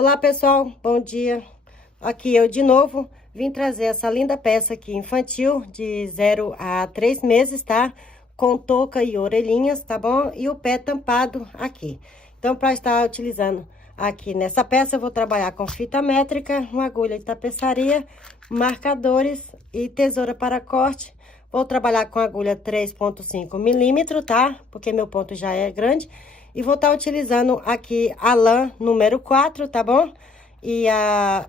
Olá, pessoal, bom dia. Aqui eu de novo vim trazer essa linda peça aqui infantil de 0 a 3 meses, tá? Com touca e orelhinhas, tá bom? E o pé tampado aqui. Então, para estar utilizando aqui nessa peça, eu vou trabalhar com fita métrica, uma agulha de tapeçaria, marcadores e tesoura para corte. Vou trabalhar com agulha 3,5 milímetros, tá? Porque meu ponto já é grande. E vou estar utilizando aqui a lã número 4, tá bom? E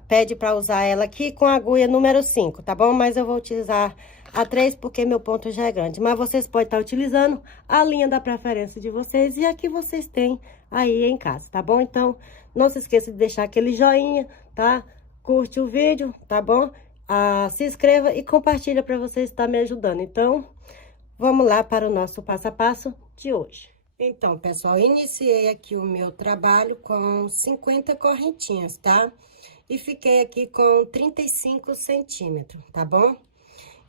pede para usar ela aqui com a agulha número 5, tá bom? Mas eu vou utilizar a 3 porque meu ponto já é grande. Mas vocês podem estar utilizando a linha da preferência de vocês e a que vocês têm aí em casa, tá bom? Então, não se esqueça de deixar aquele joinha, tá? Curte o vídeo, tá bom? Se inscreva e compartilha para vocês estar me ajudando. Então, vamos lá para o nosso passo a passo de hoje. Então, pessoal, iniciei aqui o meu trabalho com 50 correntinhas, tá? E fiquei aqui com 35 centímetros, tá bom?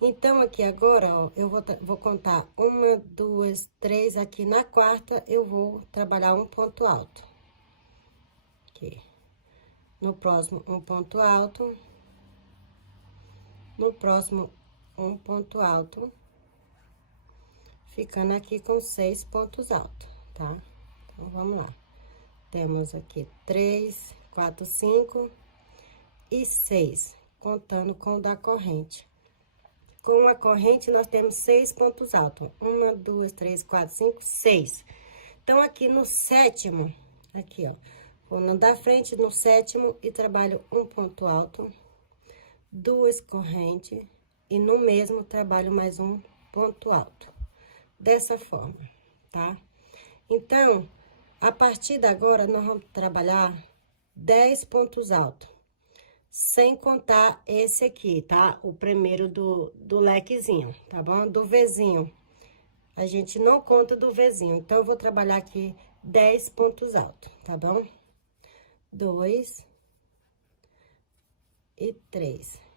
Então, aqui agora, ó, eu vou contar 1, 2, 3, aqui na quarta eu vou trabalhar um ponto alto. Aqui. No próximo, um ponto alto. No próximo, um ponto alto. Ficando aqui com 6 pontos altos, tá? Então, vamos lá. Temos aqui 3, 4, 5 e 6, contando com o da corrente. Com a corrente, nós temos 6 pontos altos. 1, 2, 3, 4, 5, 6. Então, aqui no sétimo, aqui, ó, vou no da frente, no sétimo, e trabalho um ponto alto, 2 correntes, e no mesmo trabalho mais um ponto alto. Dessa forma, tá? Então, a partir de agora, nós vamos trabalhar 10 pontos altos, sem contar esse aqui, tá? O primeiro do lequezinho, tá bom? Do Vzinho. A gente não conta do Vzinho, então, eu vou trabalhar aqui 10 pontos altos, tá bom? 2 e 3.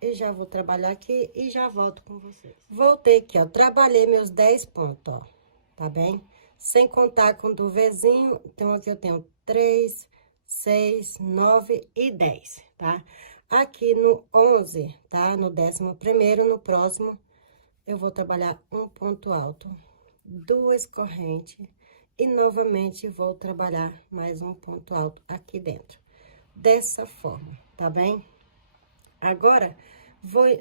Eu já vou trabalhar aqui e já volto com vocês. Voltei aqui, ó, trabalhei meus 10 pontos, ó, tá bem? Sem contar com o do Vzinho, então, aqui eu tenho 3, 6, 9 e 10, tá? Aqui no 11, tá? No 11º, no próximo, eu vou trabalhar um ponto alto, 2 correntes, e novamente vou trabalhar mais um ponto alto aqui dentro. Dessa forma, tá bem? Agora,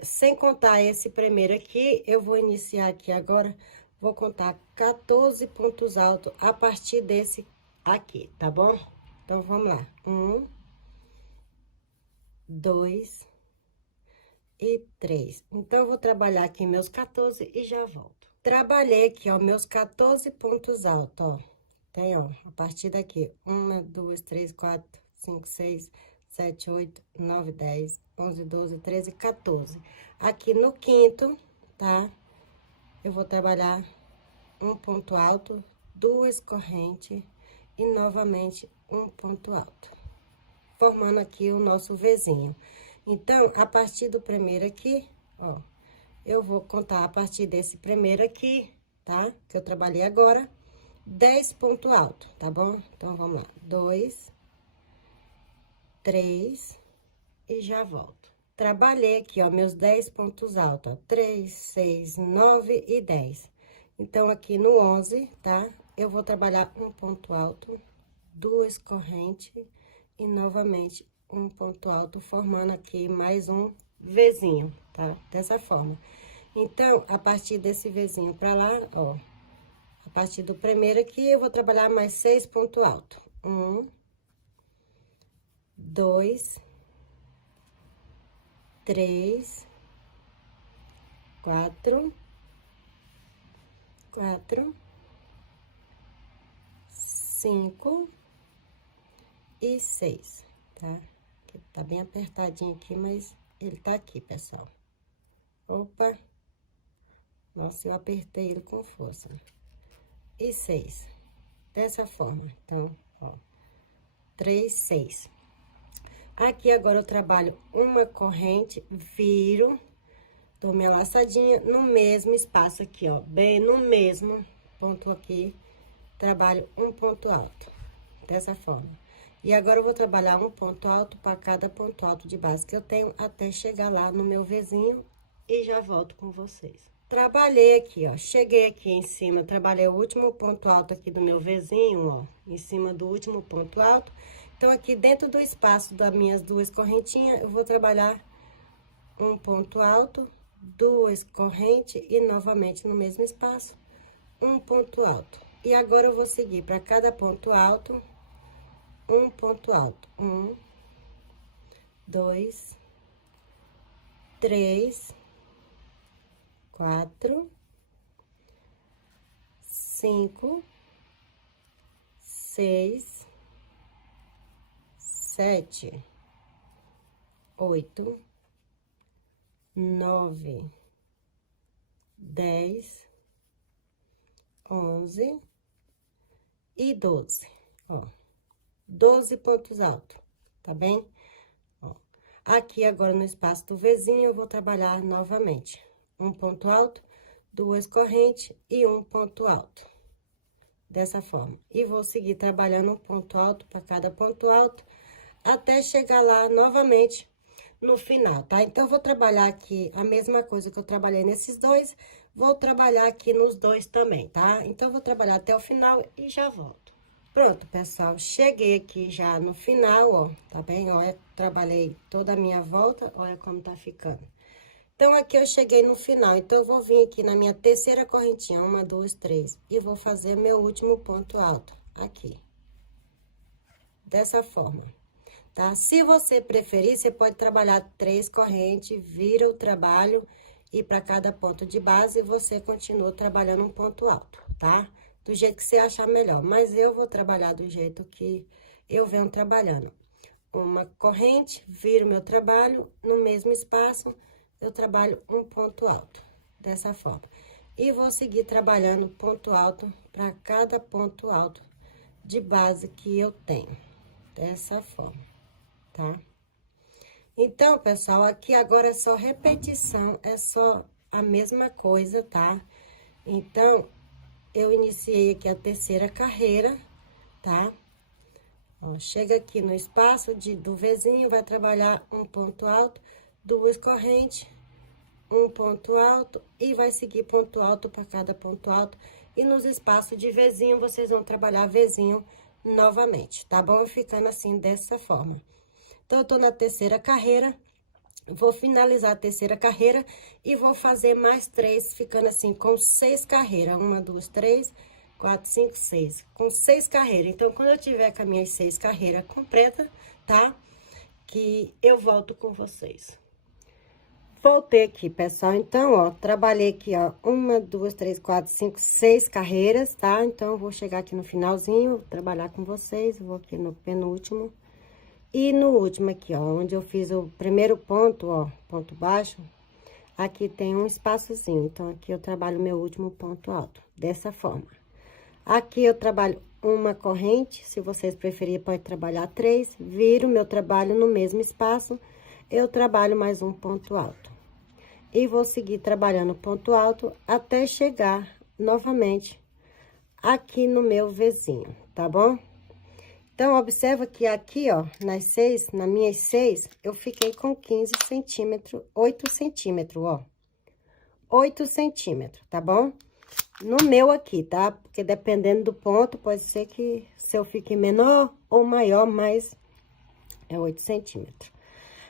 sem contar esse primeiro aqui, eu vou iniciar aqui agora, vou contar 14 pontos altos a partir desse aqui, tá bom? Então, vamos lá. 1, 2 e 3. Então, eu vou trabalhar aqui meus 14 e já volto. Trabalhei aqui, ó, meus 14 pontos altos, ó. Tem, ó, a partir daqui, 1, 2, 3, 4, 5, 6, 7, 8, 9, 10, 11, 12, 13, 14. Aqui no quinto, tá? Eu vou trabalhar um ponto alto, 2 correntes e novamente um ponto alto, formando aqui o nosso Vzinho. Então, a partir do primeiro aqui, ó, eu vou contar a partir desse primeiro aqui, tá? Que eu trabalhei agora, 10 pontos altos, tá bom? Então, vamos lá. 2, 3 e já volto. Trabalhei aqui, ó, meus 10 pontos altos, ó, 3, 6, 9 e 10. Então, aqui no 11, tá? Eu vou trabalhar um ponto alto, 2 correntes e novamente um ponto alto, formando aqui mais um Vzinho, tá? Dessa forma. Então, a partir desse Vzinho pra lá, ó, a partir do primeiro aqui, eu vou trabalhar mais 6 pontos altos. 1, 2, 3, 4, 5 e 6, tá? Tá bem apertadinho aqui, mas ele tá aqui, pessoal. Opa! Nossa, eu apertei ele com força. E 6. Dessa forma. Então, ó. 3, 6. Aqui agora eu trabalho uma corrente, viro, dou minha laçadinha no mesmo espaço aqui, ó. Bem no mesmo ponto aqui, trabalho um ponto alto. Dessa forma. E agora eu vou trabalhar um ponto alto para cada ponto alto de base que eu tenho, até chegar lá no meu Vzinho e já volto com vocês. Trabalhei aqui, ó, cheguei aqui em cima, trabalhei o último ponto alto aqui do meu Vzinho, ó, em cima do último ponto alto. Então, aqui dentro do espaço das minhas duas correntinhas, eu vou trabalhar um ponto alto, duas correntes e novamente no mesmo espaço, um ponto alto. E agora eu vou seguir para cada ponto alto, um ponto alto. 1, 2, 3, 4, 5, 6, 7, 8, 9, 10, 11 e 12, ó. 12 pontos altos, tá bem? Ó, aqui agora no espaço do Vzinho, eu vou trabalhar novamente. Um ponto alto, duas correntes e um ponto alto. Dessa forma. E vou seguir trabalhando um ponto alto para cada ponto alto, até chegar lá novamente no final, tá? Então, eu vou trabalhar aqui a mesma coisa que eu trabalhei nesses dois, vou trabalhar aqui nos dois também, tá? Então, eu vou trabalhar até o final e já volto. Pronto, pessoal, cheguei aqui já no final, ó, tá bem? Olha, trabalhei toda a minha volta, olha como tá ficando. Então, aqui eu cheguei no final, então, eu vou vir aqui na minha terceira correntinha, 1, 2, 3, e vou fazer meu último ponto alto, aqui. Dessa forma, tá? Se você preferir, você pode trabalhar 3 correntes, vira o trabalho, e para cada ponto de base, você continua trabalhando um ponto alto, tá? Do jeito que você achar melhor, mas eu vou trabalhar do jeito que eu venho trabalhando. Uma corrente, viro meu trabalho, no mesmo espaço, eu trabalho um ponto alto, dessa forma. E vou seguir trabalhando ponto alto para cada ponto alto de base que eu tenho, dessa forma, tá? Então, pessoal, aqui agora é só repetição, é só a mesma coisa, tá? Então, eu iniciei aqui a terceira carreira, tá? Ó, chega aqui no espaço do Vzinho, vai trabalhar um ponto alto, duas correntes, um ponto alto e vai seguir ponto alto para cada ponto alto. E nos espaços de Vzinho, vocês vão trabalhar Vzinho novamente, tá bom? Ficando assim, dessa forma. Então, eu tô na terceira carreira, vou finalizar a terceira carreira e vou fazer mais 3, ficando assim, com 6 carreiras. 1, 2, 3, 4, 5, 6. Com 6 carreiras. Então, quando eu tiver com as minhas 6 carreiras completas, tá? Que eu volto com vocês. Voltei aqui, pessoal. Então, ó, trabalhei aqui, ó, 1, 2, 3, 4, 5, 6 carreiras, tá? Então, eu vou chegar aqui no finalzinho, trabalhar com vocês. Vou aqui no penúltimo. E no último aqui, ó, onde eu fiz o primeiro ponto, ó, ponto baixo, aqui tem um espaçozinho. Então, aqui eu trabalho meu último ponto alto, dessa forma. Aqui eu trabalho uma corrente, se vocês preferirem, pode trabalhar 3, viro meu trabalho no mesmo espaço, eu trabalho mais um ponto alto. E vou seguir trabalhando ponto alto até chegar novamente aqui no meu Vzinho, tá bom? Então, observa que aqui, ó, nas minhas 6, eu fiquei com 15 centímetros, 8 centímetros, ó. 8 centímetros, tá bom? No meu aqui, tá? Porque dependendo do ponto, pode ser que se eu fique menor ou maior, mas é 8 centímetros.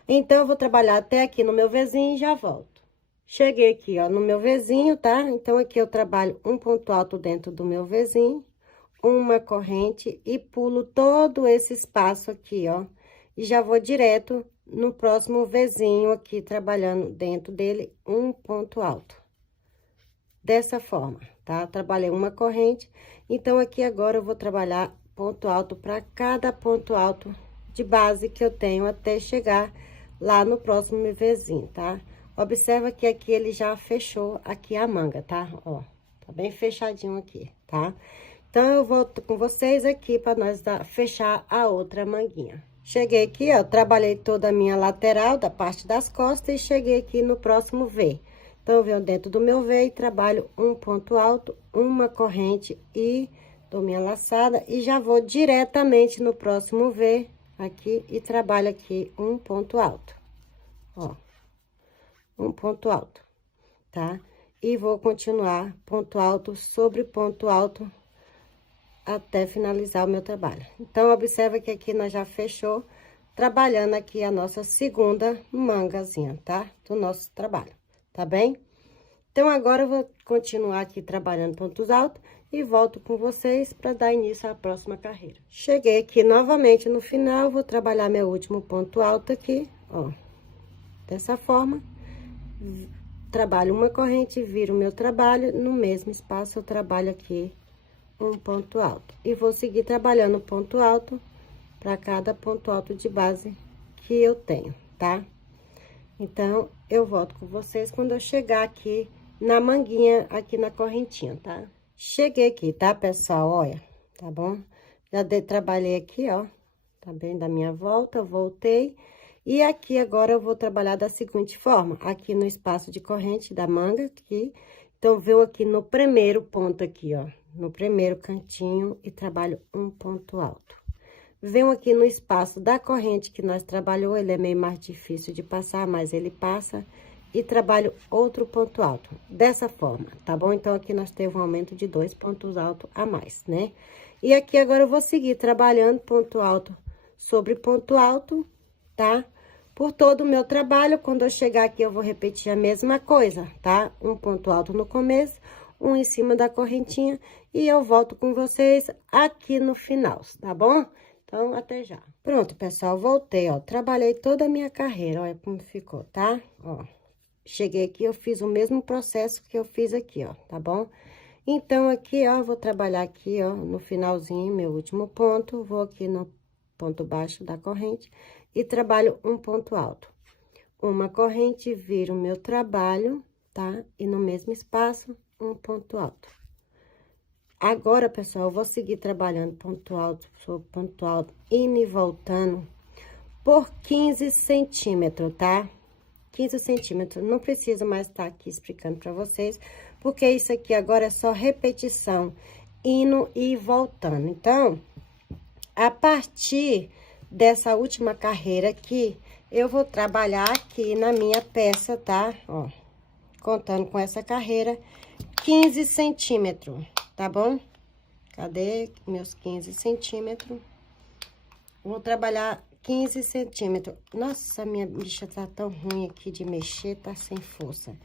Então, eu vou trabalhar até aqui no meu Vzinho e já volto. Cheguei aqui, ó, no meu Vzinho, tá? Então, aqui eu trabalho um ponto alto dentro do meu Vzinho, uma corrente e pulo todo esse espaço aqui, ó. E já vou direto no próximo Vzinho aqui, trabalhando dentro dele um ponto alto. Dessa forma, tá? Trabalhei uma corrente, então aqui agora eu vou trabalhar ponto alto para cada ponto alto de base que eu tenho até chegar lá no próximo Vzinho, tá? Observa que aqui ele já fechou aqui a manga, tá? Ó, tá bem fechadinho aqui, tá? Então, eu volto com vocês aqui para nós fechar a outra manguinha. Cheguei aqui, ó, trabalhei toda a minha lateral da parte das costas e cheguei aqui no próximo V. Então, eu venho dentro do meu V e trabalho um ponto alto, uma corrente e dou minha laçada e já vou diretamente no próximo V aqui e trabalho aqui um ponto alto, ó, um ponto alto, tá? E vou continuar ponto alto sobre ponto alto até finalizar o meu trabalho. Então, observa que aqui nós já fechou, trabalhando aqui a nossa segunda mangazinha, tá? Do nosso trabalho, tá bem? Então, agora eu vou continuar aqui trabalhando pontos altos e volto com vocês para dar início à próxima carreira. Cheguei aqui novamente no final, vou trabalhar meu último ponto alto aqui, ó. Dessa forma, trabalho uma corrente, viro o meu trabalho, no mesmo espaço eu trabalho aqui um ponto alto. E vou seguir trabalhando ponto alto para cada ponto alto de base que eu tenho, tá? Então, eu volto com vocês quando eu chegar aqui na manguinha, aqui na correntinha, tá? Cheguei aqui, tá, pessoal? Olha, tá bom? Já trabalhei aqui, ó, tá bem? Da minha volta, voltei. E aqui agora eu vou trabalhar da seguinte forma, aqui no espaço de corrente da manga, aqui. Então, venho aqui no primeiro ponto aqui, ó, no primeiro cantinho e trabalho um ponto alto. Venho aqui no espaço da corrente que nós trabalhou, ele é meio mais difícil de passar, mas ele passa, e trabalho outro ponto alto, dessa forma, tá bom? Então, aqui nós temos um aumento de 2 pontos altos a mais, né? E aqui agora eu vou seguir trabalhando ponto alto sobre ponto alto, tá? Por todo o meu trabalho, quando eu chegar aqui, eu vou repetir a mesma coisa, tá? Um ponto alto no começo, um em cima da correntinha, e eu volto com vocês aqui no final, tá bom? Então, até já. Pronto, pessoal, voltei, ó, trabalhei toda a minha carreira, olha como ficou, tá? Ó, cheguei aqui, eu fiz o mesmo processo que eu fiz aqui, ó, tá bom? Então, aqui, ó, vou trabalhar aqui, ó, no finalzinho, meu último ponto, vou aqui no ponto baixo da corrente e trabalho um ponto alto. Uma corrente, viro o meu trabalho, tá? E no mesmo espaço, um ponto alto. Agora, pessoal, eu vou seguir trabalhando ponto alto sobre ponto alto, indo e voltando por 15 centímetros, tá? 15 centímetros, não precisa mais estar aqui explicando pra vocês, porque isso aqui agora é só repetição, indo e voltando. Então, a partir dessa última carreira aqui, eu vou trabalhar aqui na minha peça, tá? Ó, contando com essa carreira, 15 centímetros, tá bom? Cadê meus 15 centímetros? Vou trabalhar 15 centímetros. Nossa, minha bicha tá tão ruim aqui de mexer, tá sem força.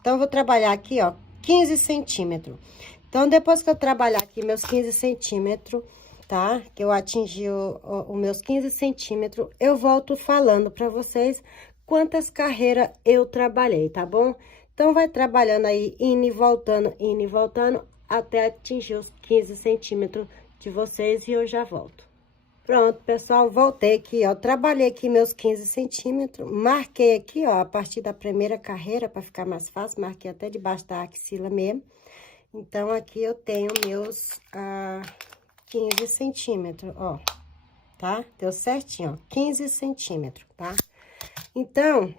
Então, eu vou trabalhar aqui, ó, 15 centímetros. Então, depois que eu trabalhar aqui meus 15 centímetros, tá? Que eu atingi os meus 15 centímetros, eu volto falando pra vocês quantas carreiras eu trabalhei, tá bom? Então, vai trabalhando aí, indo e voltando, até atingir os 15 centímetros de vocês e eu já volto. Pronto, pessoal, voltei aqui, ó, trabalhei aqui meus 15 centímetros, marquei aqui, ó, a partir da primeira carreira, para ficar mais fácil, marquei até debaixo da axila mesmo. Então, aqui eu tenho meus 15 centímetros, ó, tá? Deu certinho, ó, 15 centímetros, tá? Então,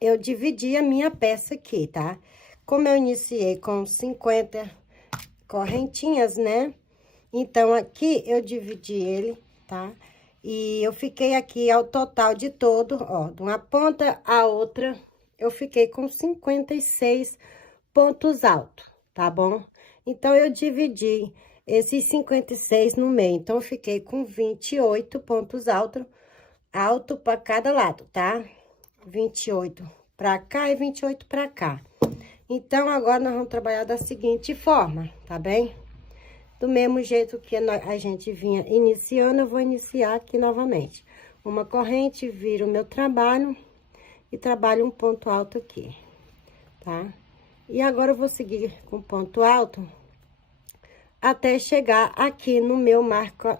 eu dividi a minha peça aqui, tá? Como eu iniciei com 50 correntinhas, né? Então, aqui eu dividi ele, tá? E eu fiquei aqui ao total de todo, ó, de uma ponta a outra, eu fiquei com 56 pontos altos, tá bom? Então, eu dividi esses 56 no meio, então, eu fiquei com 28 pontos alto para cada lado, tá? 28 pra cá e 28 pra cá. Então, agora nós vamos trabalhar da seguinte forma, tá bem? Do mesmo jeito que a gente vinha iniciando, eu vou iniciar aqui novamente. Uma corrente, viro o meu trabalho e trabalho um ponto alto aqui, tá? E agora eu vou seguir com ponto alto até chegar aqui no meu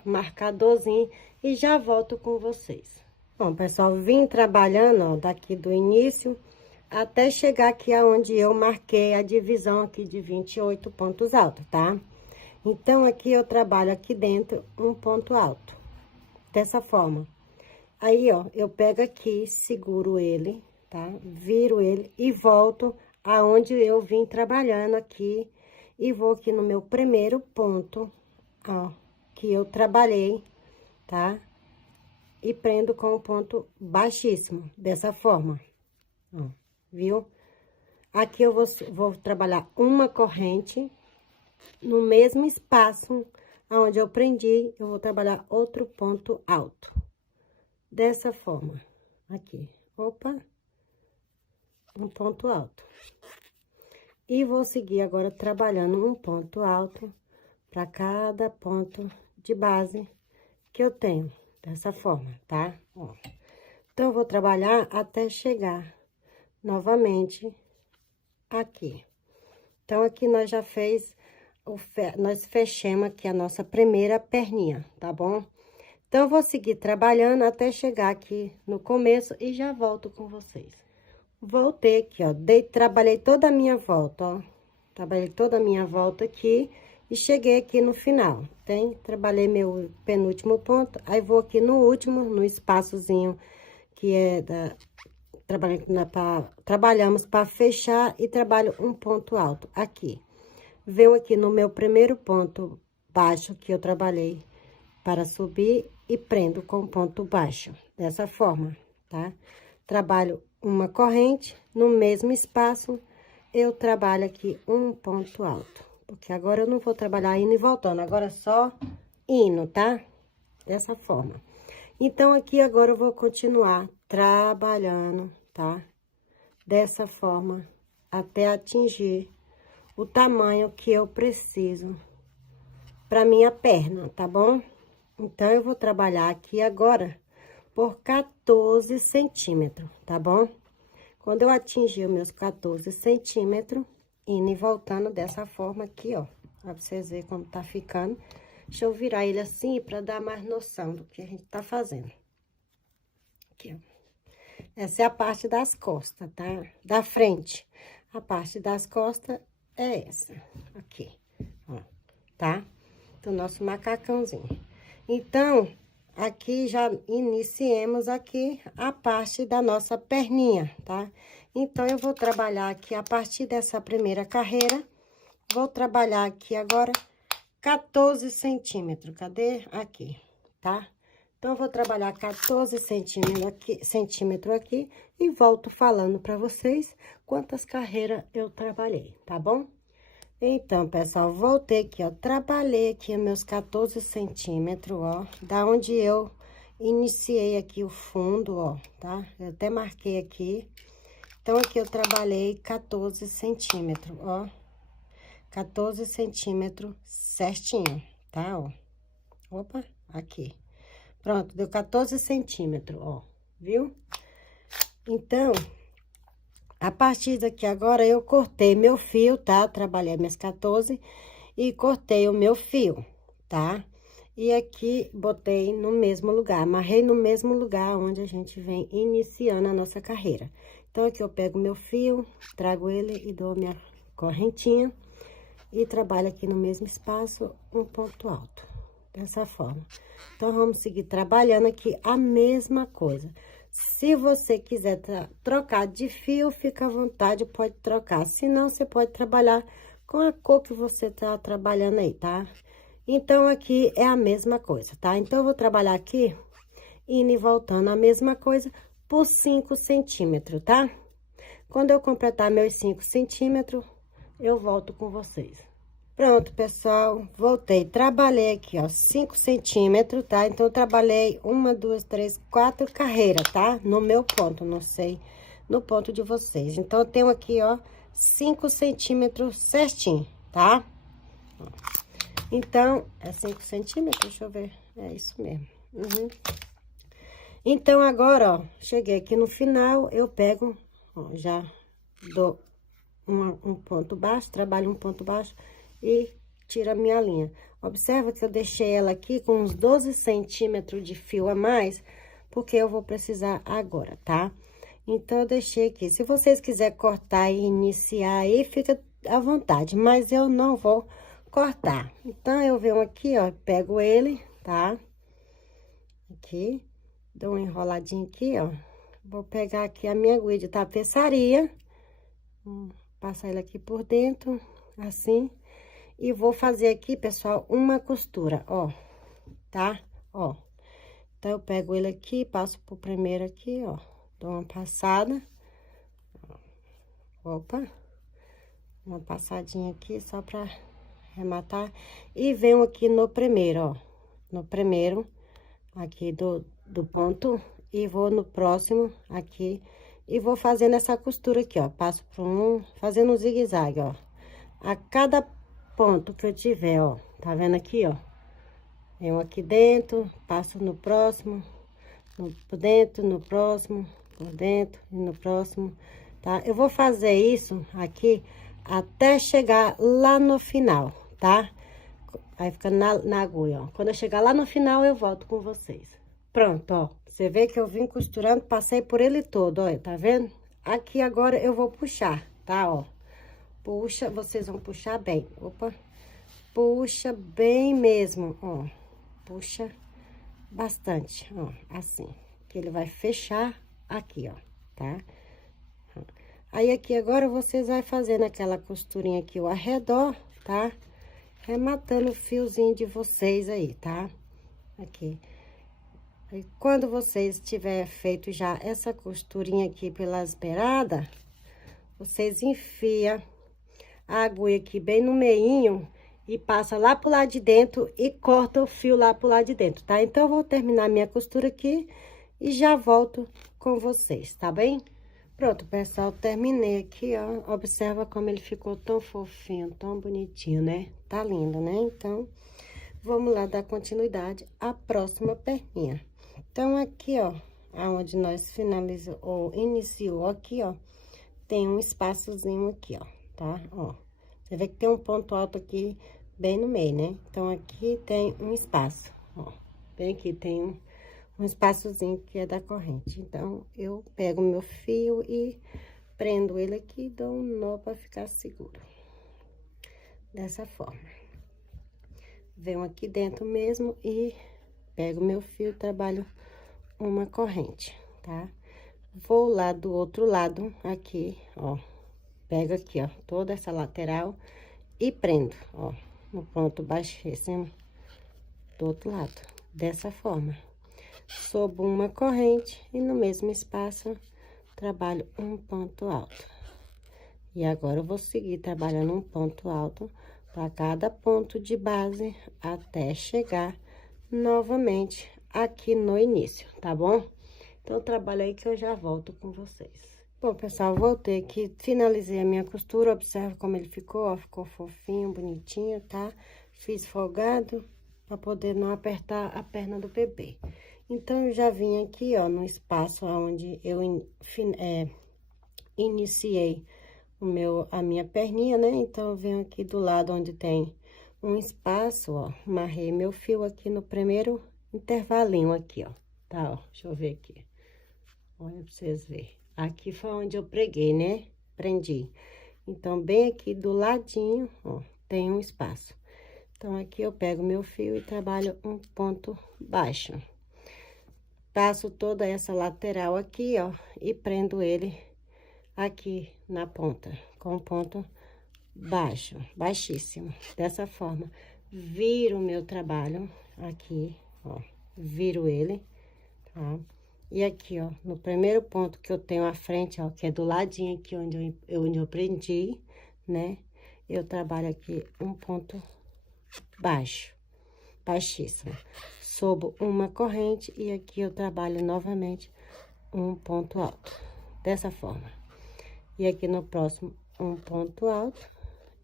marcadorzinho e já volto com vocês. Bom, pessoal, vim trabalhando, ó, daqui do início até chegar aqui aonde eu marquei a divisão aqui de 28 pontos altos, tá? Então, aqui eu trabalho aqui dentro um ponto alto, dessa forma. Aí, ó, eu pego aqui, seguro ele, tá? Viro ele e volto aonde eu vim trabalhando aqui. E vou aqui no meu primeiro ponto ó, que eu trabalhei, tá? E prendo com o ponto baixíssimo, dessa forma, ó, viu? Aqui eu vou trabalhar uma corrente, no mesmo espaço onde eu prendi, eu vou trabalhar outro ponto alto. Dessa forma, aqui, opa, um ponto alto. E vou seguir agora trabalhando um ponto alto para cada ponto de base que eu tenho, dessa forma, tá? Ó. Então, eu vou trabalhar até chegar novamente aqui. Então, aqui nós já nós fechamos aqui a nossa primeira perninha, tá bom? Então, eu vou seguir trabalhando até chegar aqui no começo e já volto com vocês. Voltei aqui, ó, trabalhei toda a minha volta, ó. Trabalhei toda a minha volta aqui e cheguei aqui no final. Trabalhei meu penúltimo ponto, aí vou aqui no último, no espaçozinho que é trabalhamos para fechar e trabalho um ponto alto aqui. Venho aqui no meu primeiro ponto baixo que eu trabalhei para subir e prendo com ponto baixo, dessa forma, tá? Trabalho uma corrente, no mesmo espaço, eu trabalho aqui um ponto alto. Porque agora eu não vou trabalhar indo e voltando, agora é só indo, tá? Dessa forma. Então, aqui agora eu vou continuar trabalhando, tá? Dessa forma, até atingir o tamanho que eu preciso para minha perna, tá bom? Então, eu vou trabalhar aqui agora por 14 centímetros, tá bom? Quando eu atingir os meus 14 centímetros, indo e voltando dessa forma aqui, ó. Pra vocês verem como tá ficando. Deixa eu virar ele assim pra dar mais noção do que a gente tá fazendo. Aqui, ó. Essa é a parte das costas, tá? Da frente. A parte das costas é essa, aqui, ó, tá? Do nosso macacãozinho. Então, aqui já iniciemos aqui a parte da nossa perninha, tá? Então, eu vou trabalhar aqui a partir dessa primeira carreira, vou trabalhar aqui agora 14 centímetros, cadê? Aqui, tá? Então, eu vou trabalhar 14 centímetros aqui e volto falando pra vocês quantas carreiras eu trabalhei, tá bom? Então, pessoal, voltei aqui, ó, trabalhei aqui meus 14 centímetros, ó, da onde eu iniciei aqui o fundo, ó, tá? Eu até marquei aqui. Então, aqui eu trabalhei 14 centímetros, ó, 14 centímetros certinho, tá, ó. Opa, aqui. Pronto, deu 14 centímetros, ó, viu? Então, a partir daqui agora, eu cortei meu fio, tá? Trabalhei minhas 14 e cortei o meu fio, tá? E aqui, botei no mesmo lugar, amarrei no mesmo lugar onde a gente vem iniciando a nossa carreira. Então, aqui eu pego meu fio, trago ele e dou minha correntinha e trabalho aqui no mesmo espaço, um ponto alto, dessa forma. Então, vamos seguir trabalhando aqui a mesma coisa. Se você quiser trocar de fio, fica à vontade, pode trocar. Se não, você pode trabalhar com a cor que você tá trabalhando aí, tá? Então, aqui é a mesma coisa, tá? Então, eu vou trabalhar aqui, indo e voltando a mesma coisa, por 5 centímetros, tá? Quando eu completar meus 5 centímetros, eu volto com vocês. Pronto, pessoal, voltei, trabalhei aqui, ó, 5 centímetros, tá? Então, eu trabalhei 1, 2, 3, 4 carreiras, tá? No meu ponto, não sei, no ponto de vocês. Então, eu tenho aqui, ó, 5 centímetros certinho, tá? Então, é 5 centímetros, deixa eu ver, é isso mesmo. Então, agora, ó, cheguei aqui no final, eu pego, ó, já dou um ponto baixo, trabalho um ponto baixo e tiro a minha linha. Observa que eu deixei ela aqui com uns 12 centímetros de fio a mais, porque eu vou precisar agora, tá? Então, eu deixei aqui. Se vocês quiserem cortar e iniciar aí, fica à vontade, mas eu não vou cortar. Então, eu venho aqui, ó, pego ele, tá? Aqui, dou uma enroladinha aqui, ó. Vou pegar aqui a minha agulha de tapeçaria, passar ele aqui por dentro, assim. E vou fazer aqui, pessoal, uma costura, ó, tá? Ó. Então, eu pego ele aqui, passo pro primeiro aqui, ó. Dou uma passada. Opa. Uma passadinha aqui, só pra arrematar. E venho aqui no primeiro, ó. No primeiro, aqui do ponto. E vou no próximo, aqui. E vou fazendo essa costura aqui, ó. Passo por um, fazendo um zigue-zague, ó. A cada ponto que eu tiver, ó. Tá vendo aqui, ó? Venho aqui dentro, passo no próximo, por dentro, no próximo, por dentro e no próximo, tá? Eu vou fazer isso aqui até chegar lá no final, tá? Vai ficando na agulha, ó. Quando eu chegar lá no final, eu volto com vocês. Pronto, ó. Você vê que eu vim costurando, passei por ele todo, ó, tá vendo? Aqui agora eu vou puxar, tá, ó. Puxa, vocês vão puxar bem, opa. Puxa bem mesmo, ó. Puxa bastante, ó, assim. Que ele vai fechar aqui, ó, tá? Aí, aqui agora, vocês vai fazendo aquela costurinha aqui ao redor, tá? Rematando o fiozinho de vocês aí, tá? Aqui. Aí, quando vocês tiver feito já essa costurinha aqui pelas beiradas, vocês enfia a agulha aqui bem no meinho e passa lá pro lado de dentro e corta o fio lá pro lado de dentro, tá? Então, eu vou terminar minha costura aqui e já volto com vocês, tá bem? Pronto, pessoal, terminei aqui, ó. Observa como ele ficou tão fofinho, tão bonitinho, né? Tá lindo, né? Então, vamos lá dar continuidade à próxima perninha. Então, aqui, ó, aonde nós finalizou ou iniciou aqui, ó, tem um espaçozinho aqui, ó, tá? Ó. Você vê que tem um ponto alto aqui, bem no meio, né? Então, aqui tem um espaço, ó. Bem aqui tem um espaçozinho que é da corrente. Então, eu pego meu fio e prendo ele aqui e dou um nó pra ficar seguro. Dessa forma. Venho aqui dentro mesmo e pego meu fio e trabalho uma corrente, tá? Vou lá do outro lado, aqui, ó. Pego aqui, ó, toda essa lateral e prendo, ó, no ponto baixíssimo do outro lado, dessa forma. Sobo uma corrente e no mesmo espaço trabalho um ponto alto. E agora eu vou seguir trabalhando um ponto alto para cada ponto de base até chegar novamente aqui no início, tá bom? Então, trabalha aí que eu já volto com vocês. Bom, pessoal, voltei aqui, finalizei a minha costura, observa como ele ficou, ó, ficou fofinho, bonitinho, tá? Fiz folgado para poder não apertar a perna do bebê. Então, eu já vim aqui, ó, no espaço onde eu iniciei a minha perninha, né? Então, eu venho aqui do lado onde tem um espaço, ó, amarrei meu fio aqui no primeiro intervalinho aqui, ó, tá? Ó, deixa eu ver aqui. Olha pra vocês verem. Aqui foi onde eu preguei, né? Prendi. Então, bem aqui do ladinho, ó, tem um espaço. Então, aqui eu pego meu fio e trabalho um ponto baixo. Passo toda essa lateral aqui, ó, e prendo ele aqui na ponta, com ponto baixo, baixíssimo. Dessa forma, viro o meu trabalho aqui, ó, viro ele, tá? E aqui, ó, no primeiro ponto que eu tenho à frente, ó, que é do ladinho aqui onde eu prendi, né? Eu trabalho aqui um ponto baixo, baixíssimo. Sobo uma corrente e aqui eu trabalho novamente um ponto alto, dessa forma. E aqui no próximo, um ponto alto.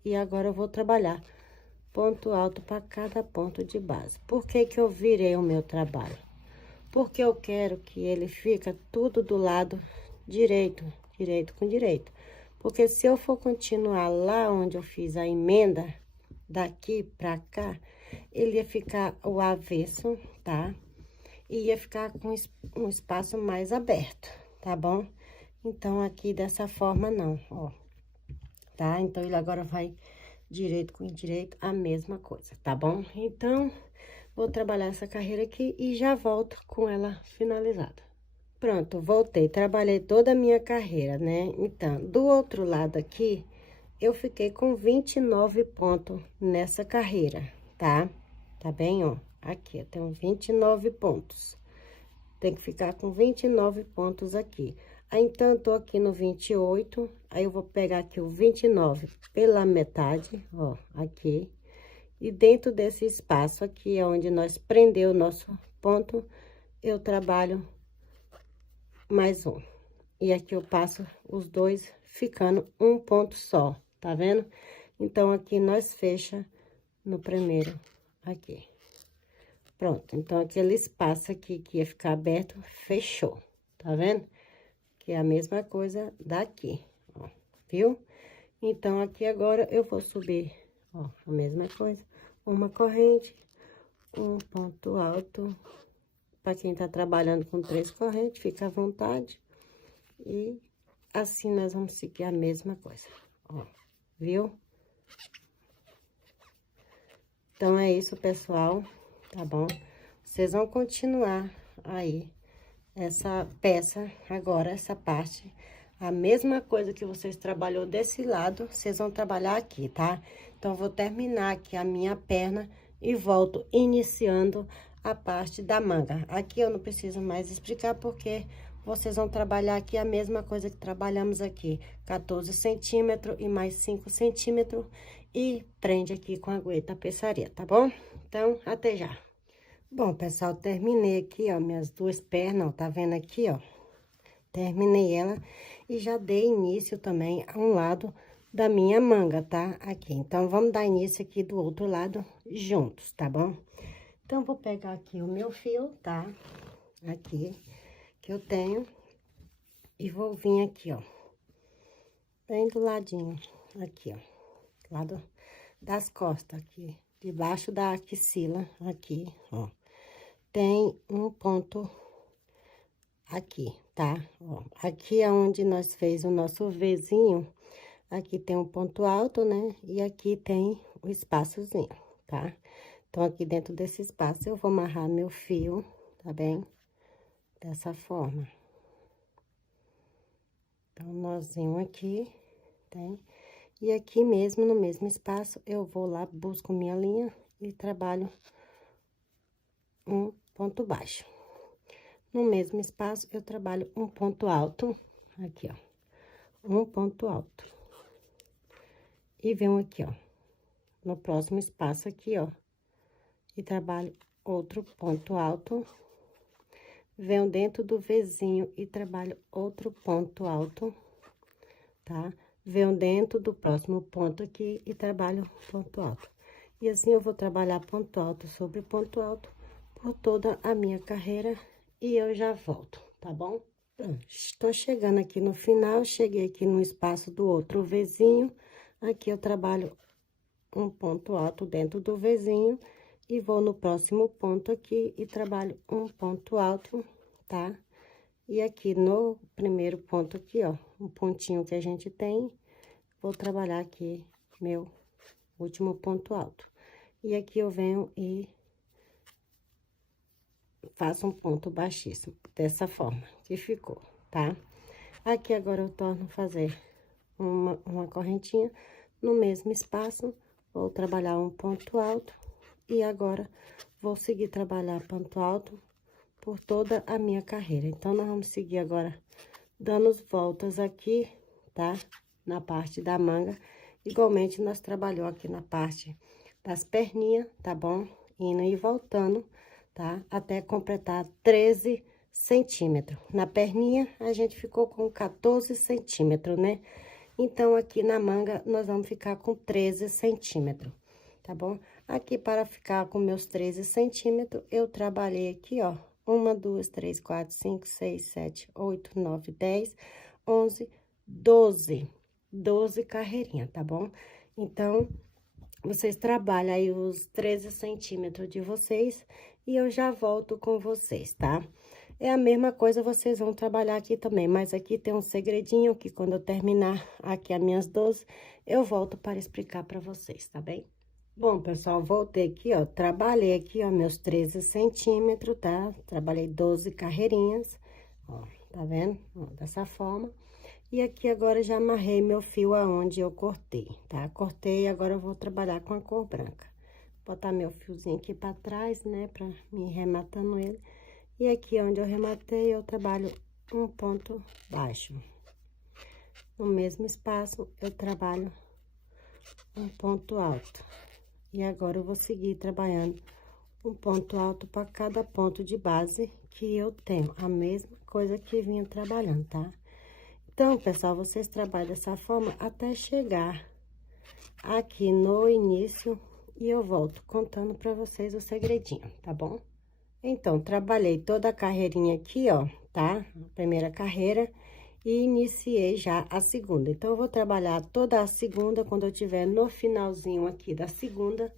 E agora eu vou trabalhar ponto alto para cada ponto de base. Por que que eu virei o meu trabalho? Porque eu quero que ele fica tudo do lado direito, direito com direito. Porque se eu for continuar lá onde eu fiz a emenda, daqui pra cá, ele ia ficar o avesso, tá? E ia ficar com um espaço mais aberto, tá bom? Então, aqui dessa forma não, ó. Tá? Então, ele agora vai direito com direito, a mesma coisa, tá bom? Então, vou trabalhar essa carreira aqui e já volto com ela finalizada. Pronto, voltei, trabalhei toda a minha carreira, né? Então, do outro lado aqui, eu fiquei com 29 pontos nessa carreira, tá? Tá bem, ó? Aqui, eu tenho 29 pontos. Tem que ficar com 29 pontos aqui. Aí, então, eu tô aqui no 28, aí eu vou pegar aqui o 29 pela metade, ó, aqui. E dentro desse espaço aqui, é onde nós prendeu o nosso ponto, eu trabalho mais um. E aqui eu passo os dois, ficando um ponto só, tá vendo? Então, aqui nós fecha no primeiro aqui. Pronto, então, aquele espaço aqui que ia ficar aberto, fechou, tá vendo? Que é a mesma coisa daqui, ó, viu? Então, aqui agora eu vou subir, ó, a mesma coisa, uma corrente, um ponto alto. Para quem tá trabalhando com 3 correntes, fica à vontade. E assim nós vamos seguir a mesma coisa, ó, viu? Então, é isso, pessoal, tá bom? Vocês vão continuar aí essa peça agora, essa parte, a mesma coisa que vocês trabalhou desse lado, vocês vão trabalhar aqui, tá? Então, vou terminar aqui a minha perna e volto iniciando a parte da manga. Aqui eu não preciso mais explicar, porque vocês vão trabalhar aqui a mesma coisa que trabalhamos aqui, 14 centímetros e mais 5 centímetros, e prende aqui com a agulha tapeçaria, tá bom? Então, até já. Bom, pessoal, terminei aqui, ó, minhas duas pernas, ó, tá vendo aqui, ó? Terminei ela e já dei início também a um lado da minha manga, tá? Aqui, então, vamos dar início aqui do outro lado juntos, tá bom? Então, vou pegar aqui o meu fio, tá? Aqui, que eu tenho, e vou vir aqui, ó, bem do ladinho, aqui, ó, lado das costas, aqui, debaixo da axila, aqui, ó, tem um ponto aqui, tá? Ó, aqui é onde nós fez o nosso Vzinho, aqui tem um ponto alto, né? E aqui tem o espaçozinho, tá? Então, aqui dentro desse espaço, eu vou amarrar meu fio, tá bem? Dessa forma. Então, nozinho aqui, tem. E aqui mesmo, no mesmo espaço, eu vou lá, busco minha linha e trabalho um ponto baixo. No mesmo espaço, eu trabalho um ponto alto, aqui, ó. Um ponto alto. E venho aqui, ó, no próximo espaço aqui, ó, e trabalho outro ponto alto. Venho dentro do Vzinho e trabalho outro ponto alto, tá? Venho dentro do próximo ponto aqui e trabalho ponto alto. E assim, eu vou trabalhar ponto alto sobre ponto alto por toda a minha carreira e eu já volto, tá bom? Estou chegando aqui no final, cheguei aqui no espaço do outro Vzinho. Aqui eu trabalho um ponto alto dentro do Vzinho e vou no próximo ponto aqui e trabalho um ponto alto, tá? E aqui no primeiro ponto aqui, ó, um pontinho que a gente tem, vou trabalhar aqui meu último ponto alto. E aqui eu venho e faço um ponto baixíssimo, dessa forma que ficou, tá? Aqui agora eu torno a fazer uma correntinha no mesmo espaço, vou trabalhar um ponto alto e agora vou seguir trabalhar ponto alto por toda a minha carreira. Então, nós vamos seguir agora dando voltas aqui, tá? Na parte da manga, igualmente nós trabalhou aqui na parte das perninhas, tá bom? Indo e voltando, tá? Até completar 13 centímetros. Na perninha, a gente ficou com 14 centímetros, né? Então, aqui na manga, nós vamos ficar com 13 centímetros, tá bom? Aqui, para ficar com meus 13 centímetros, eu trabalhei aqui, ó, 1, 2, 3, 4, 5, 6, 7, 8, 9, 10, 11, 12. 12 carreirinhas, tá bom? Então, vocês trabalham aí os 13 centímetros de vocês e eu já volto com vocês, tá? É a mesma coisa, vocês vão trabalhar aqui também, mas aqui tem um segredinho que quando eu terminar aqui as minhas 12, eu volto para explicar para vocês, tá bem? Bom, pessoal, voltei aqui, ó, trabalhei aqui, ó, meus 13 centímetros, tá? Trabalhei 12 carreirinhas, ó, tá vendo? Ó, dessa forma. E aqui agora já amarrei meu fio aonde eu cortei, tá? Cortei, agora eu vou trabalhar com a cor branca. Botar meu fiozinho aqui pra trás, né, pra me rematando ele. E aqui onde eu rematei, eu trabalho um ponto baixo. No mesmo espaço, eu trabalho um ponto alto. E agora eu vou seguir trabalhando um ponto alto para cada ponto de base que eu tenho. A mesma coisa que vinha trabalhando, tá? Então, pessoal, vocês trabalham dessa forma até chegar aqui no início e eu volto contando para vocês o segredinho, tá bom? Então, trabalhei toda a carreirinha aqui, ó, tá? A primeira carreira e iniciei já a segunda. Então, eu vou trabalhar toda a segunda, quando eu tiver no finalzinho aqui da segunda,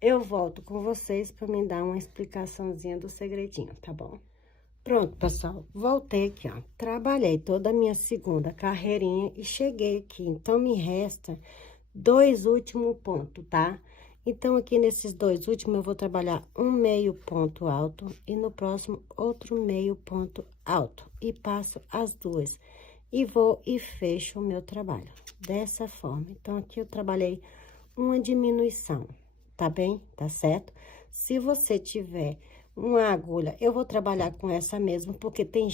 eu volto com vocês para me dar uma explicaçãozinha do segredinho, tá bom? Pronto, pessoal, voltei aqui, ó, trabalhei toda a minha segunda carreirinha e cheguei aqui, então me resta 2 últimos pontos, tá? Então, aqui nesses 2 últimos, eu vou trabalhar um meio ponto alto e no próximo outro meio ponto alto e passo as duas e vou e fecho o meu trabalho dessa forma. Então, aqui eu trabalhei uma diminuição, tá bem? Tá certo? Se você tiver uma agulha, eu vou trabalhar com essa mesmo, porque tem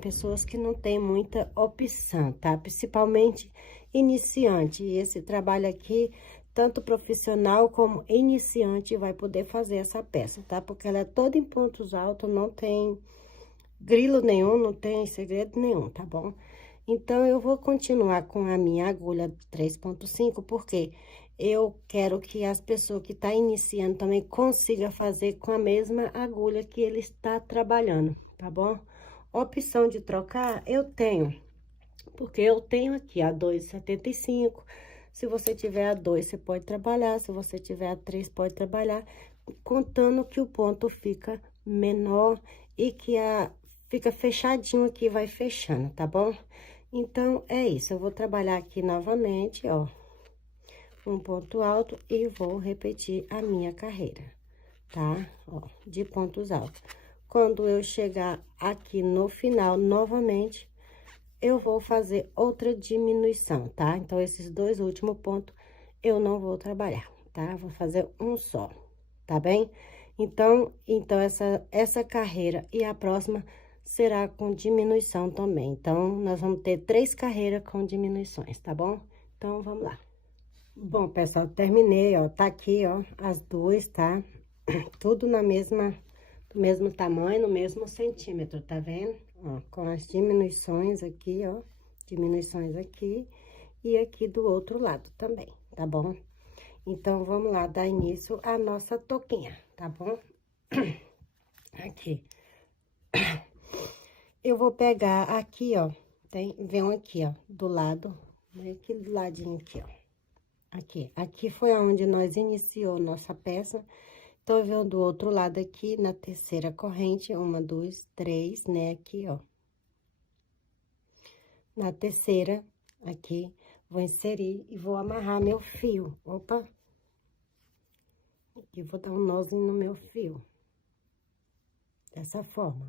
pessoas que não tem muita opção, tá? Principalmente iniciante. E esse trabalho aqui, tanto profissional como iniciante vai poder fazer essa peça, tá? Porque ela é toda em pontos altos, não tem grilo nenhum, não tem segredo nenhum, tá bom? Então, eu vou continuar com a minha agulha 3,5, porque eu quero que as pessoas que estão iniciando também consigam fazer com a mesma agulha que ele está trabalhando, tá bom? Opção de trocar, eu tenho, porque eu tenho aqui a 2,75. Se você tiver a 2, você pode trabalhar, se você tiver a 3, pode trabalhar, contando que o ponto fica menor e que fica fechadinho aqui, vai fechando, tá bom? Então, é isso, eu vou trabalhar aqui novamente, ó, um ponto alto e vou repetir a minha carreira, tá? Ó, de pontos altos. Quando eu chegar aqui no final, novamente, eu vou fazer outra diminuição, tá? Então, esses 2 últimos pontos, eu não vou trabalhar, tá? Vou fazer um só, tá bem? Então essa carreira e a próxima será com diminuição também. Então, nós vamos ter 3 carreiras com diminuições, tá bom? Então, vamos lá. Bom, pessoal, terminei, ó, tá aqui, ó, as duas, tá? Tudo do mesmo tamanho, no mesmo centímetro, tá vendo? Ó, com as diminuições aqui, ó, diminuições aqui e aqui do outro lado também, tá bom? Então, vamos lá dar início à nossa touquinha, tá bom? Aqui. Eu vou pegar aqui, ó, vem aqui, ó, do lado, né, aqui do ladinho aqui, ó. Aqui foi aonde nós iniciou nossa peça. Então, eu venho do outro lado aqui, na terceira corrente, 1, 2, 3, né, aqui, ó. Na terceira, aqui, vou inserir e vou amarrar meu fio. Opa! Aqui, vou dar um nozinho no meu fio. Dessa forma.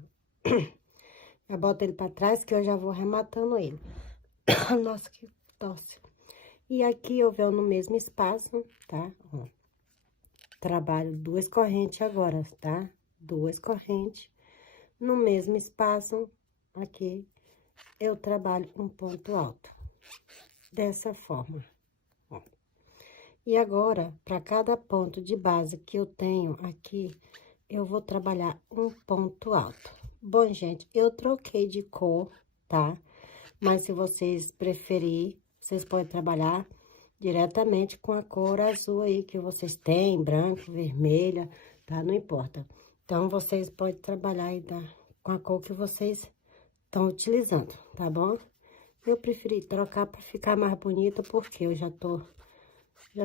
Eu boto ele pra trás, que eu já vou rematando ele. Nossa, que tosse. E aqui, eu venho no mesmo espaço, tá? Ó. Trabalho 2 correntes agora, tá? 2 correntes. No mesmo espaço, aqui, eu trabalho um ponto alto. Dessa forma, ó. E agora, para cada ponto de base que eu tenho aqui, eu vou trabalhar um ponto alto. Bom, gente, eu troquei de cor, tá? Mas se vocês preferirem, vocês podem trabalhar diretamente com a cor azul aí que vocês têm, branco, vermelha, tá? Não importa. Então, vocês podem trabalhar aí com a cor que vocês estão utilizando, tá bom? Eu preferi trocar para ficar mais bonito, porque eu já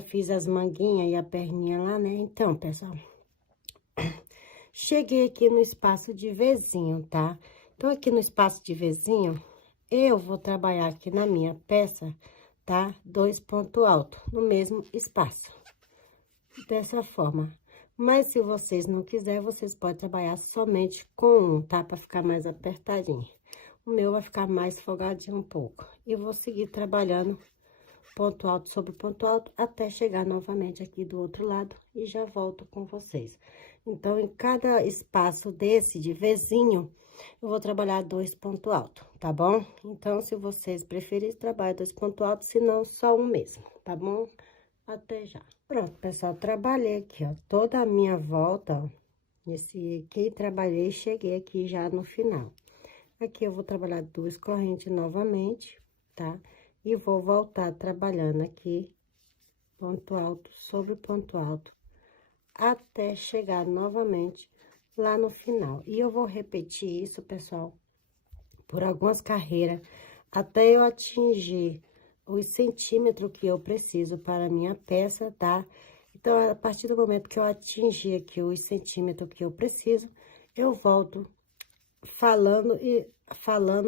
fiz as manguinhas e a perninha lá, né? Então, pessoal, cheguei aqui no espaço de Vzinho, tá? Então, aqui no espaço de Vzinho, eu vou trabalhar aqui na minha peça, tá? 2 pontos altos no mesmo espaço. Dessa forma. Mas, se vocês não quiserem, vocês podem trabalhar somente com um, tá? Pra ficar mais apertadinho. o meu vai ficar mais folgadinho um pouco. E vou seguir trabalhando ponto alto sobre ponto alto até chegar novamente aqui do outro lado e já volto com vocês. Então, em cada espaço desse de Vzinho, eu vou trabalhar 2 pontos altos, tá bom? Então, se vocês preferirem, trabalhe 2 pontos altos, se não, só um mesmo, tá bom? Até já. Pronto, pessoal, trabalhei aqui, ó, toda a minha volta, ó, nesse aqui, trabalhei e cheguei aqui já no final. Aqui eu vou trabalhar 2 correntes novamente, tá? E vou voltar trabalhando aqui, ponto alto sobre ponto alto, até chegar novamente lá no final. E eu vou repetir isso, pessoal, por algumas carreiras, até eu atingir os centímetros que eu preciso para a minha peça, tá? Então, a partir do momento que eu atingir aqui os centímetros que eu preciso, eu volto falando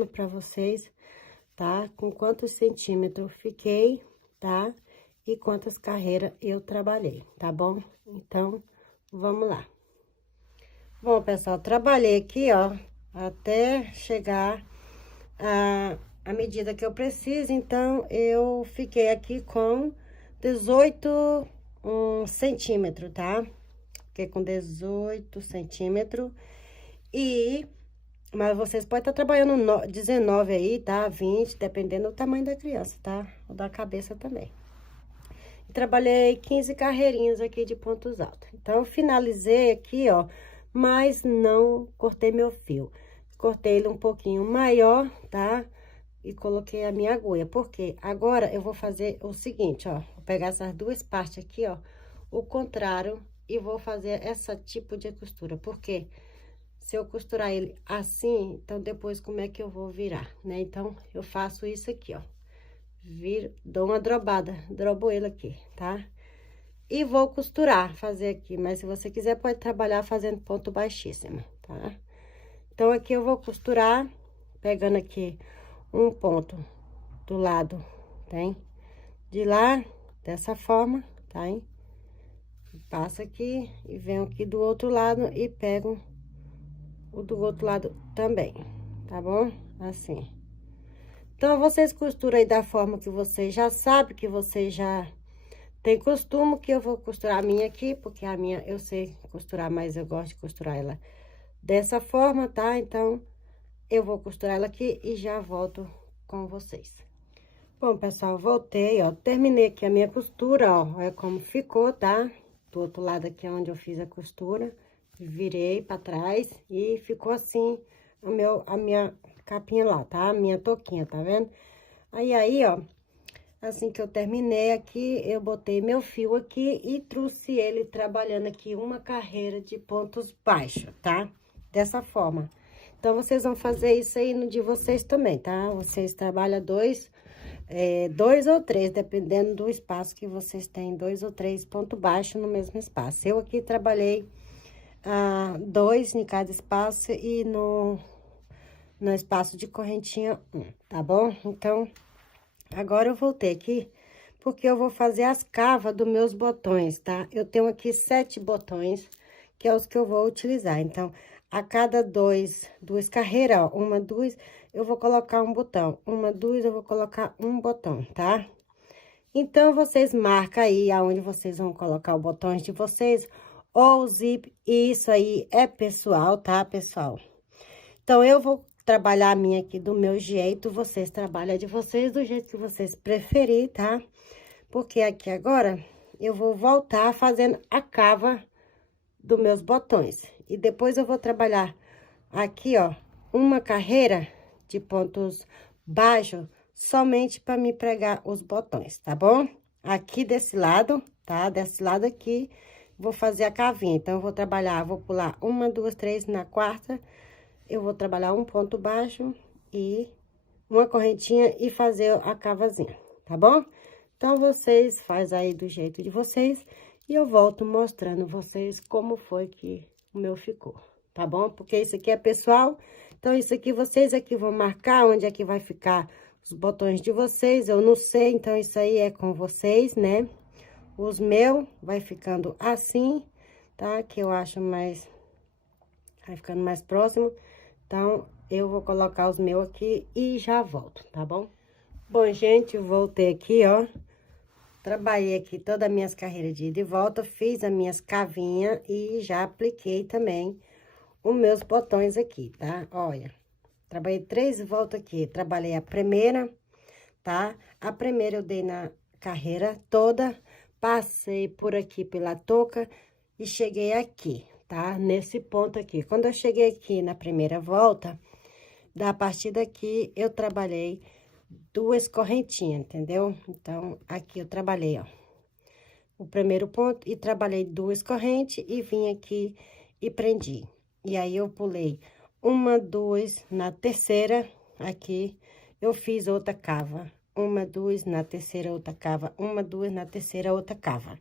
para vocês, tá? Com quantos centímetros fiquei, tá? E quantas carreiras eu trabalhei, tá bom? Então, vamos lá. Bom, pessoal, trabalhei aqui, ó, até chegar a medida que eu preciso, então, eu fiquei aqui com 18 centímetros, tá? Fiquei com 18 centímetros mas vocês podem estar trabalhando 19 aí, tá? 20, dependendo do tamanho da criança, tá? Ou da cabeça também. Trabalhei 15 carreirinhas aqui de pontos altos. Então, eu finalizei aqui, ó, mas não cortei meu fio. Cortei ele um pouquinho maior, tá? E coloquei a minha agulha. Por quê? Agora, eu vou fazer o seguinte, ó. Vou pegar essas duas partes aqui, ó, o contrário, e vou fazer essa tipo de costura. Por quê? Se eu costurar ele assim, então depois como é que eu vou virar, né? Então, eu faço isso aqui, ó. Viro, dou uma drobada, drobo ele aqui, tá? E vou costurar, fazer aqui. Mas se você quiser, pode trabalhar fazendo ponto baixíssimo, tá? Então, aqui eu vou costurar, pegando aqui um ponto do lado, tem? De lá, dessa forma, tá, hein? Passa aqui e venho aqui do outro lado e pego o do outro lado também, tá bom? Assim. Então, vocês costuram aí da forma que vocês já sabem, que vocês já tem costume, que eu vou costurar a minha aqui, porque a minha eu sei costurar, mas eu gosto de costurar ela dessa forma, tá? Então, eu vou costurar ela aqui e já volto com vocês. Bom, pessoal, voltei, ó, terminei aqui a minha costura, ó, olha como ficou, tá? Do outro lado aqui é onde eu fiz a costura. Virei pra trás e ficou assim a minha capinha lá, tá? A minha touquinha, tá vendo? Aí, ó, assim que eu terminei aqui, eu botei meu fio aqui e trouxe ele trabalhando aqui uma carreira de pontos baixos, tá? Dessa forma. Então, vocês vão fazer isso aí no de vocês também, tá? Vocês trabalham dois ou três, dependendo do espaço que vocês têm, 2 ou 3 pontos baixos no mesmo espaço. Eu aqui trabalhei 2 em cada espaço e no espaço de correntinha 1, tá bom? Então, agora eu voltei aqui, porque eu vou fazer as cavas dos meus botões, tá? Eu tenho aqui 7 botões, que é os que eu vou utilizar. Então, a cada duas carreiras, ó, 1, 2, eu vou colocar um botão. 1, 2, eu vou colocar um botão, tá? Então, vocês marcam aí aonde vocês vão colocar os botões de vocês, ou o zip, e isso aí é pessoal, tá, pessoal? Então, eu vou trabalhar a minha aqui do meu jeito, vocês trabalham de vocês do jeito que vocês preferirem, tá? Porque aqui agora, eu vou voltar fazendo a cava dos meus botões. E depois eu vou trabalhar aqui, ó, uma carreira de pontos baixos, somente para me pregar os botões, tá bom? Aqui desse lado, tá? Desse lado aqui, vou fazer a cavinha. Então, eu vou trabalhar, vou pular 1, 2, 3, na quarta, eu vou trabalhar um ponto baixo e uma correntinha e fazer a cavazinha, tá bom? Então, vocês fazem aí do jeito de vocês e eu volto mostrando vocês como foi que o meu ficou, tá bom? Porque isso aqui é pessoal, então isso aqui vocês aqui vão marcar onde é que vai ficar os botões de vocês, eu não sei, então isso aí é com vocês, né? Os meus vai ficando assim, tá? Que eu acho mais... vai ficando mais próximo. Então, eu vou colocar os meus aqui e já volto, tá bom? Bom, gente, eu voltei aqui, ó. Trabalhei aqui todas as minhas carreiras de ida e volta, fiz as minhas cavinhas e já apliquei também os meus botões aqui, tá? Olha, trabalhei 3 voltas aqui. Trabalhei a primeira, tá? A primeira eu dei na carreira toda, passei por aqui pela touca e cheguei aqui, tá? Nesse ponto aqui. Quando eu cheguei aqui na primeira volta, da partir daqui eu trabalhei 2 correntinhas, entendeu? Então, aqui eu trabalhei, ó, o primeiro ponto e trabalhei 2 correntes e vim aqui e prendi. E aí, eu pulei 1, 2, na terceira, aqui, eu fiz outra cava. 1, 2, na terceira, outra cava. 1, 2, na terceira, outra cava.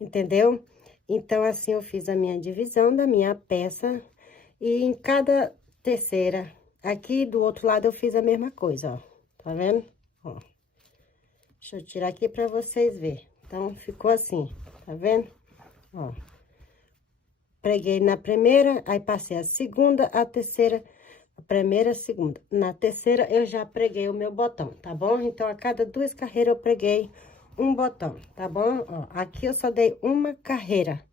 Entendeu? Então, assim, eu fiz a minha divisão da minha peça. E em cada terceira, aqui do outro lado, eu fiz a mesma coisa, ó. Tá vendo? Ó. Deixa eu tirar aqui pra vocês verem. Então, ficou assim, tá vendo? Ó. Preguei na primeira, aí passei a segunda, a terceira, a primeira, a segunda. Na terceira, eu já preguei o meu botão, tá bom? Então, a cada 2 carreiras, eu preguei um botão, tá bom? Ó, aqui eu só dei uma carreira,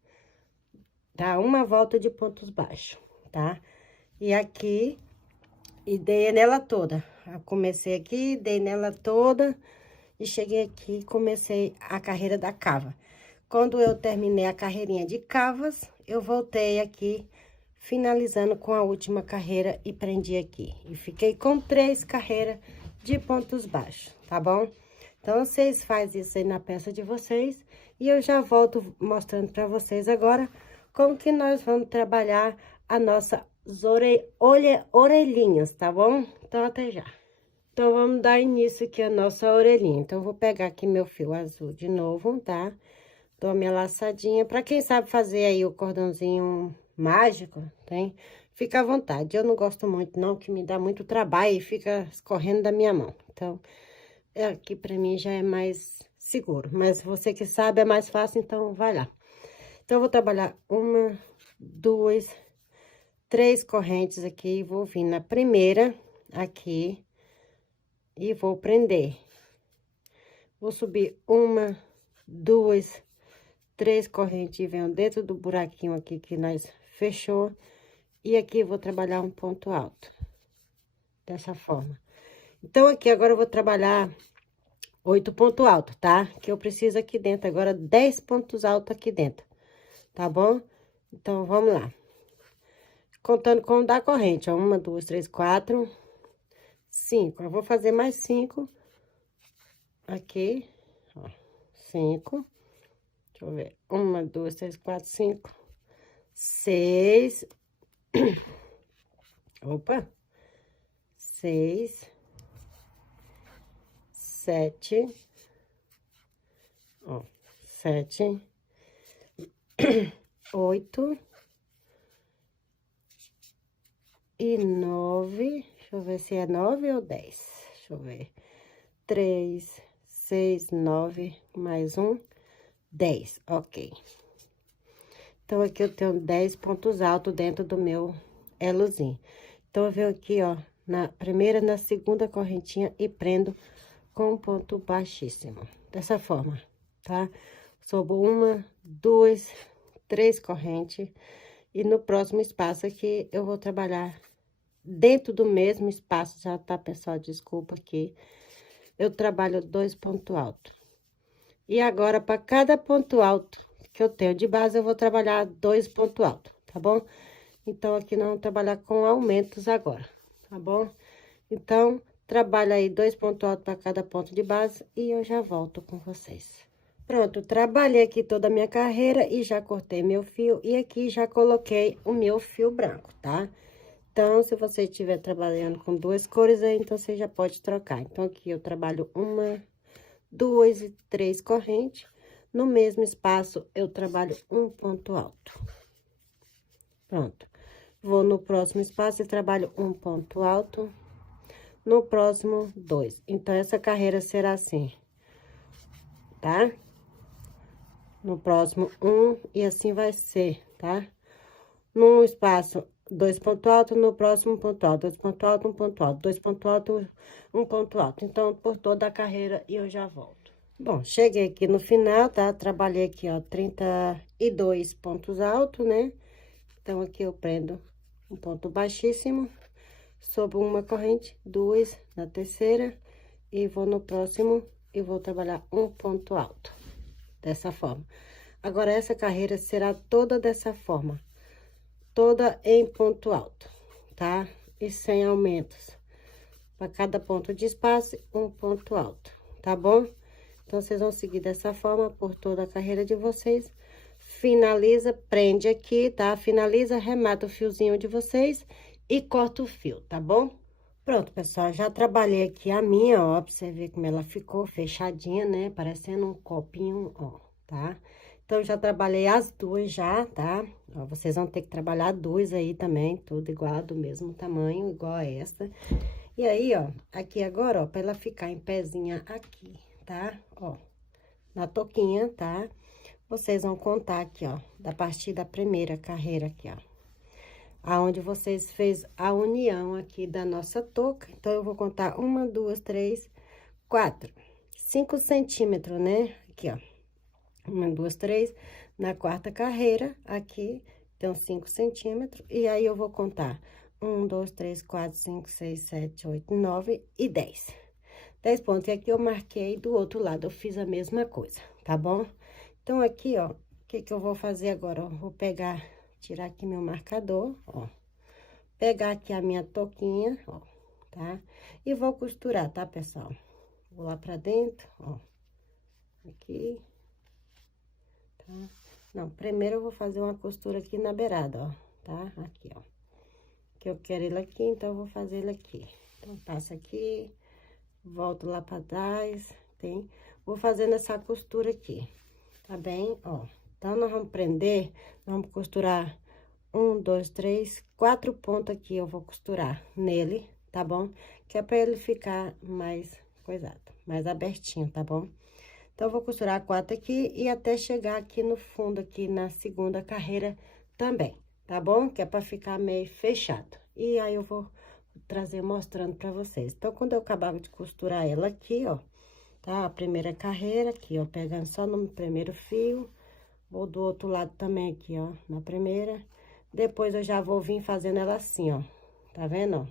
tá? Uma volta de pontos baixos, tá? E aqui, e dei nela toda. Eu comecei aqui, dei nela toda, e cheguei aqui e comecei a carreira da cava. Quando eu terminei a carreirinha de cavas, eu voltei aqui, finalizando com a última carreira e prendi aqui. E fiquei com 3 carreiras de pontos baixos, tá bom? Então, vocês fazem isso aí na peça de vocês. E eu já volto mostrando pra vocês agora como que nós vamos trabalhar a nossa orelhinhas, tá bom? Então, até já. Então, vamos dar início aqui a nossa orelhinha. Então, eu vou pegar aqui meu fio azul de novo, tá? Dou a minha laçadinha. Pra quem sabe fazer aí o cordãozinho mágico, tem? Fica à vontade. Eu não gosto muito, não, que me dá muito trabalho e fica escorrendo da minha mão. Então, aqui pra mim já é mais seguro. Mas você que sabe é mais fácil, então vai lá. Então, eu vou trabalhar 1, 2, 3 correntes aqui. Vou vir na primeira, aqui. E vou prender. Vou subir 1, 2, 3 correntes e venho dentro do buraquinho aqui que nós fechou. E aqui vou trabalhar um ponto alto. Dessa forma. Então, aqui agora eu vou trabalhar 8 pontos altos, tá? Que eu preciso aqui dentro agora 10 pontos altos aqui dentro. Tá bom? Então, vamos lá. Contando com o da corrente, ó. 1, 2, 3, 4, 5. Eu vou fazer mais 5 aqui, ó. 5. Deixa eu ver. 1, 2, 3, 4, 5, 6. Opa! 6, 7. Ó, 7, 8 e 9. Deixa eu ver se é 9 ou 10. Deixa eu ver. 3, 6, 9, mais 1, 10. Ok. Então, aqui eu tenho 10 pontos altos dentro do meu elozinho. Então, eu venho aqui, ó, na primeira, na segunda correntinha e prendo com um ponto baixíssimo. Dessa forma, tá? Subo 1, 2, 3 correntes. E no próximo espaço aqui, eu vou trabalhar dentro do mesmo espaço, já tá, pessoal? Desculpa aqui. Eu trabalho 2 pontos altos. E agora, para cada ponto alto que eu tenho de base, eu vou trabalhar 2 pontos altos, tá bom? Então, aqui nós vamos trabalhar com aumentos agora, tá bom? Então, trabalha aí 2 pontos altos para cada ponto de base e eu já volto com vocês. Pronto, trabalhei aqui toda a minha carreira e já cortei meu fio e aqui já coloquei o meu fio branco, tá? Então, se você estiver trabalhando com 2 cores aí, então você já pode trocar. Então, aqui eu trabalho 1, 2 e 3 correntes. No mesmo espaço, eu trabalho um ponto alto. Pronto. Vou no próximo espaço e trabalho um ponto alto. No próximo, 2. Então, essa carreira será assim, tá? No próximo, 1, e assim vai ser, tá? No espaço 2 pontos altos, no próximo ponto alto, 2 pontos altos, 1 ponto alto, 2 pontos altos, 1 ponto alto. Então, por toda a carreira, e eu já volto. Bom, cheguei aqui no final, tá? Trabalhei aqui, ó, 32 pontos altos, né? Então, aqui eu prendo um ponto baixíssimo, sobre uma corrente, 2 na terceira, e vou no próximo, e vou trabalhar um ponto alto, dessa forma. Agora, essa carreira será toda dessa forma, toda em ponto alto, tá? E sem aumentos. Para cada ponto de espaço, um ponto alto, tá bom? Então, vocês vão seguir dessa forma por toda a carreira de vocês. Finaliza, prende aqui, tá? Finaliza, remata o fiozinho de vocês e corta o fio, tá bom? Pronto, pessoal, já trabalhei aqui a minha, ó, pra você ver como ela ficou fechadinha, né? Parecendo um copinho, ó, tá? Então, já trabalhei as duas já, tá? Ó, vocês vão ter que trabalhar duas aí também, tudo igual, do mesmo tamanho, igual a essa. E aí, ó, aqui agora, ó, pra ela ficar em pezinha aqui, tá? Ó, na touquinha, tá? Vocês vão contar aqui, ó, da partir da primeira carreira aqui, ó. Aonde vocês fez a união aqui da nossa touca. Então, eu vou contar 1, 2, 3, 4, 5 centímetros, né? Aqui, ó. 1, 2, 3, na quarta carreira, aqui, então, 5 centímetros. E aí, eu vou contar 1, 2, 3, 4, 5, 6, 7, 8, 9 e 10. 10 pontos. E aqui eu marquei do outro lado, eu fiz a mesma coisa, tá bom? Então, aqui, ó, o que que eu vou fazer agora? Ó, vou pegar, tirar aqui meu marcador, ó. Pegar aqui a minha touquinha, ó, tá? E vou costurar, tá, pessoal? Vou lá pra dentro, ó. Aqui. Tá? Não, primeiro eu vou fazer uma costura aqui na beirada, ó, tá? Aqui, ó. Que eu quero ele aqui, então eu vou fazer ele aqui. Então, passa aqui, volto lá pra trás, tem? Vou fazendo essa costura aqui, tá bem? Ó, então, nós vamos prender, nós vamos costurar 1, 2, 3, 4 pontos aqui, eu vou costurar nele, tá bom? Que é pra ele ficar mais coisado, mais abertinho, tá bom? Então, eu vou costurar 4 aqui e até chegar aqui no fundo, aqui na segunda carreira também, tá bom? Que é pra ficar meio fechado. E aí, eu vou trazer mostrando pra vocês. Então, quando eu acabar de costurar ela aqui, ó, tá? A primeira carreira aqui, ó, pegando só no primeiro fio, vou do outro lado também aqui, ó, na primeira. Depois, eu já vou vir fazendo ela assim, ó, tá vendo, ó?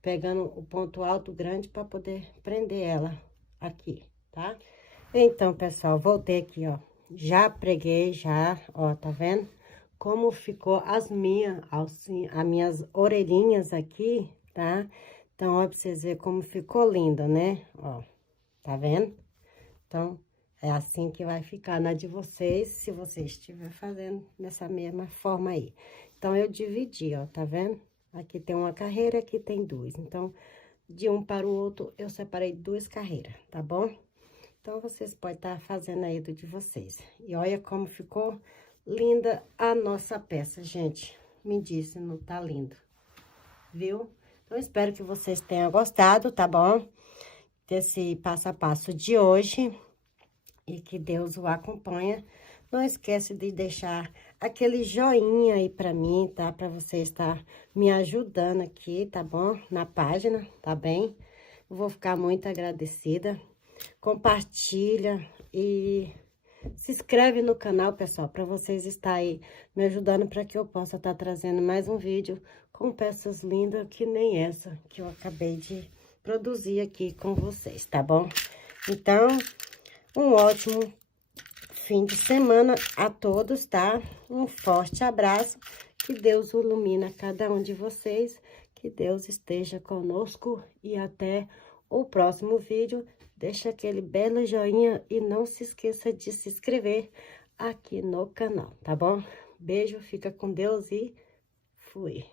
Pegando o ponto alto grande pra poder prender ela aqui, tá? Então, pessoal, voltei aqui, ó. Já preguei, já, ó, tá vendo? Como ficou as minhas orelhinhas aqui, tá? Então, ó, pra vocês verem como ficou linda, né? Ó, tá vendo? Então, é assim que vai ficar na de vocês, se vocês estiver fazendo dessa mesma forma aí. Então, eu dividi, ó, tá vendo? Aqui tem uma carreira, aqui tem duas. Então, de um para o outro, eu separei 2 carreiras, tá bom? Então, vocês podem estar fazendo aí do de vocês. E olha como ficou linda a nossa peça, gente. Me disse, não tá lindo, viu? Então, espero que vocês tenham gostado, tá bom? Desse passo a passo de hoje. E que Deus o acompanha. Não esquece de deixar aquele joinha aí pra mim, tá? Pra você estar me ajudando aqui, tá bom? Na página, tá bem? Eu vou ficar muito agradecida. Compartilha e se inscreve no canal, pessoal, para vocês estarem aí me ajudando para que eu possa estar trazendo mais um vídeo com peças lindas que nem essa que eu acabei de produzir aqui com vocês, tá bom? Então, um ótimo fim de semana a todos, tá? Um forte abraço, que Deus ilumina cada um de vocês, que Deus esteja conosco e até o próximo vídeo. Deixa aquele belo joinha e não se esqueça de se inscrever aqui no canal, tá bom? Beijo, fica com Deus e fui!